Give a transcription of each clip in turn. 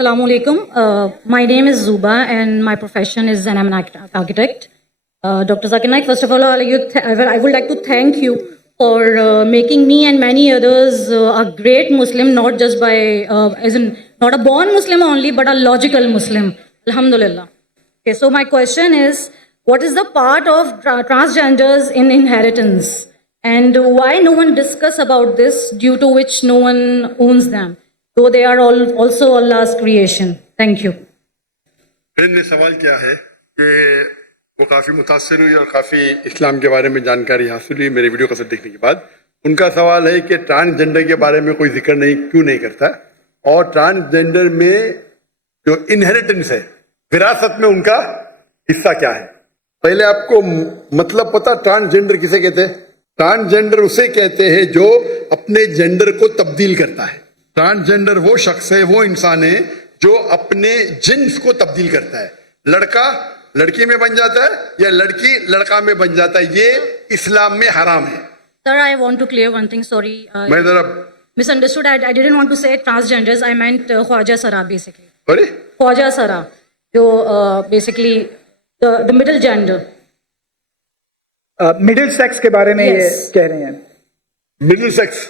Assalamu alaikum. My name is Zuba and my profession is I'm an architect. Dr. Zakir Naik, first of all, I would like to thank you for making me and many others a great Muslim, not just not a born Muslim only, but a logical Muslim. Alhamdulillah. Okay, so my question is, what is the part of transgenders in inheritance? And why no one discuss about this, due to which no one owns them, though they are also Allah's creation? Thank you. بہن نے سوال کیا ہے کہ وہ کافی متاثر ہوئی اور کافی اسلام کے بارے میں جانکاری حاصل ہوئی میرے ویڈیو کیسٹ دیکھنے کے بعد. ان کا سوال ہے کہ ٹرانسجنڈر کے بارے میں کوئی ذکر کیوں نہیں کرتا، اور ٹرانسجنڈر میں جو انہیریٹنس ہے، وراثت میں ان کا حصہ کیا ہے. پہلے آپ کو مطلب پتا ٹرانسجنڈر کسے کہتے ہیں؟ ٹرانسجنڈر اسے کہتے ہیں جو اپنے جینڈر کو تبدیل کرتا ہے. ٹرانسجنڈر وہ شخص ہے، وہ انسان ہے جو اپنے جنس کو تبدیل کرتا ہے. لڑکا لڑکی میں بن جاتا ہے یا لڑکی لڑکا میں بن جاتا ہے. یہ اسلام میں حرام ہے. Sir, I want to clear one thing. Sorry, میں ذرا misunderstood. I didn't want to say transgenders. I meant Khwaja Sara, basically. بولے Khwaja Sara, جو basically the middle gender. Middle sex کے بارے میں یہ Yes. کہہ رہے ہیں. مڈل سیکس،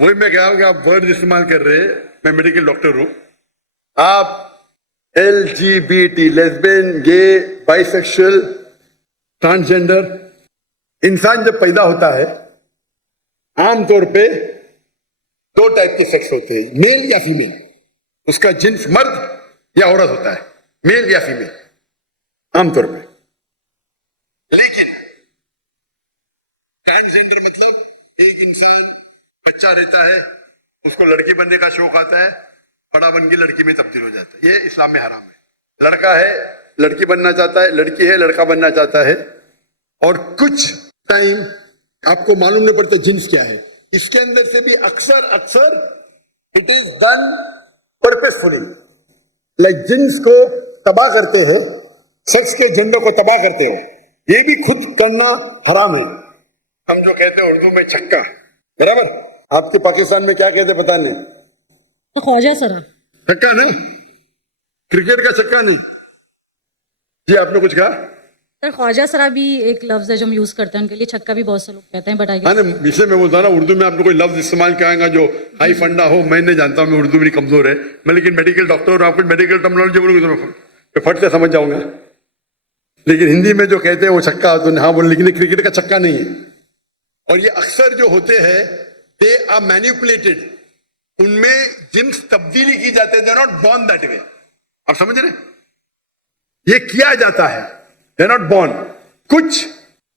وہی میں کہا ہوں کہ آپ ورڈ استعمال کر رہے ہیں. میں میڈیکل ڈاکٹر ہوں. آپ LGBT لیسبین، گے، بائی سیکشل، ٹرانسجنڈر، انسان جب پیدا ہوتا ہے عام طور پہ دو ٹائپ کے سیکس ہوتے ہیں، میل یا فیمیل. اس کا جنس مرد یا عورت ہوتا ہے، میل یا فیمیل عام طور پہ. لیکن ٹرانسجنڈر مطلب ایک انسان بچہ رہتا ہے، اس کو لڑکی بننے کا شوق آتا ہے، بڑا بن کے لڑکی میں تبدیل ہو جاتا ہے. یہ اسلام میں حرام ہے. لڑکا ہے لڑکی بننا چاہتا ہے، لڑکی ہے لڑکا بننا چاہتا ہے، اور کچھ ٹائم آپ کو معلوم نہیں پڑتا جنس کیا ہے. اس کے اندر سے بھی اکثر اٹ از ڈن پرپسفلی، لائک جنس کو تباہ کرتے ہیں، سیکس کے جنڈر کو تباہ کرتے ہو. یہ بھی خود کرنا حرام ہے. ہم جو کہتے ہیں اردو میں چھکا، برابر. آپ کے پاکستان میں کیا کہتے پتہ نہیں، Khwaja Sara. چھکا نہیں، کرکٹ کا چھکا نہیں. جی آپ نے کچھ کہا؟ سر خواجہ سرا بھی ایک لفظ ہے جو ہم یوز کرتے ہیں، ان کے لیے چھکا بھی بہت سے لوگ کہتے ہیں. بٹ ہاں اس لیے میں بولتا نا اردو میں آپ نے کوئی لفظ استعمال کرائے گا جو ہائی فنڈا ہو. میں نہیں جانتا ہوں، میں اردو میری کمزور ہے. میں لیکن میڈیکل ڈاکٹر اور آپ کو میڈیکل ٹرمنالوجی بولوں گے تو میں فٹ سے سمجھ جاؤں گا. لیکن ہندی میں جو کہتے ہیں وہ چھکا تو ہاں بول، لیکن کرکٹ کا چھکا نہیں ہے. اور یہ اکثر جو ہوتے ہیں دے آر مینیپولیٹڈ، ان میں جنس تبدیلی کی جاتی ہے. They are not born that way. آپ سمجھ رہے ہیں؟ یہ کیا جاتا ہے، دے آر ناٹ بورن. کچھ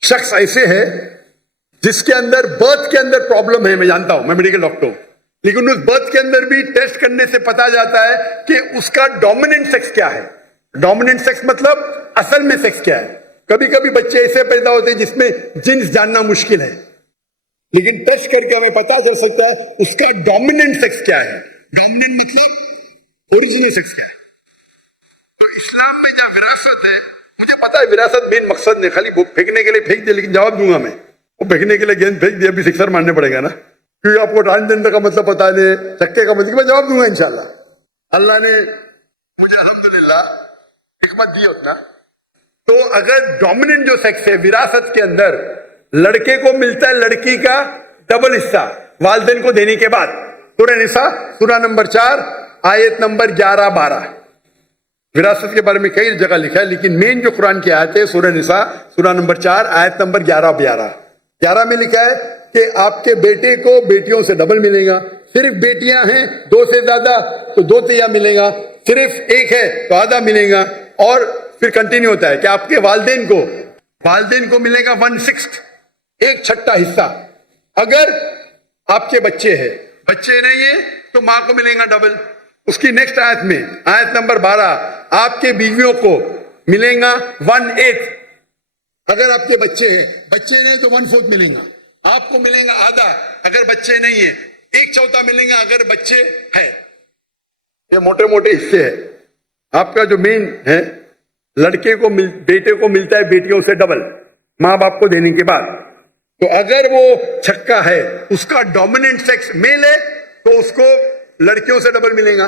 شخص ایسے ہے جس کے اندر برتھ کے اندر پرابلم ہے. میں جانتا ہوں، میں میڈیکل ڈاکٹر ہوں، لیکن اس برتھ کے اندر بھی ٹیسٹ کرنے سے پتا جاتا ہے کہ اس کا ڈومیننٹ سیکس کیا ہے. ڈومیننٹ سیکس مطلب اصل میں سیکس کیا ہے. کبھی کبھی بچے ایسے پیدا ہوتے ہیں جس میں جنس جاننا مشکل ہے، لیکن ٹیسٹ کر کے ہمیں پتا چل سکتا ہے اس کا ڈومیننٹ سیکس کیا ہے. ڈومیننٹ مطلب اوریجنل سیکس کیا ہے. تو اسلام میں جہاں وراثت ہے، مجھے پتا ہے وراثت مین مقصد نہیں، خالی پھینکنے کے لیے پھینک دے، لیکن جواب دوں گا میں. وہ پھینکنے کے لیے گیند پھینک دیا، ابھی سکسر مارنے پڑے گا نا، کیونکہ آپ کو ٹرانسجنڈر کا مطلب پتا نہیں، چھکے کا مطلب. میں جواب دوں گا انشاءاللہ. اللہ نے مجھے الحمدللہ حکمت دی اتنا. تو اگر ڈومیننٹ جو سیکس ہے وراثت کے اندر، لڑکے کو ملتا ہے لڑکی کا ڈبل حصہ والدین کو دینے کے بعد. سورہ نساء سورہ نمبر 4 آیت نمبر 11-12. وراثت کے بارے میں کئی جگہ لکھا ہے، لیکن مین جو قرآن کی آیت ہے سورہ نساء سورہ نمبر 4 آیت نمبر 11-12. 11 میں لکھا ہے کہ آپ کے بیٹے کو بیٹیوں سے ڈبل ملے گا. صرف بیٹیاں ہیں 2 سے زیادہ تو 2 تیا ملے گا، صرف ایک ہے تو آدھا ملے گا. اور پھر کنٹینیو ہوتا ہے کہ آپ کے والدین کو ملے گا 1/6، 1/6 حصہ. اگر آپ کے بچے ہیں، بچے نہیں ہیں تو ماں کو ملے گا ڈبل. اس کی نیکسٹ آیت میں آیت نمبر 12 آپ کے بیویوں کو ملے گا 1/8. اگر آپ کے بچے ہیں، بچے نہیں تو 1/4 ملے گا. آپ کو ملے گا آدھا اگر بچے نہیں ہیں، 1/4 ملیں گا اگر بچے ہیں. یہ موٹے موٹے حصے ہیں. آپ کا جو مین ہے، لڑکے کو بیٹے کو ملتا ہے بیٹیوں سے ڈبل ماں باپ کو دینے کے بعد. تو اگر وہ چھکا ہے، اس کا ڈومیننٹ سیکس میل ہے، تو اس کو لڑکیوں سے ڈبل ملے گا.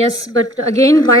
Yes, but again, why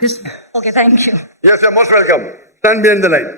this? Okay, thank you. Yes, you're most welcome. Stand behind the line.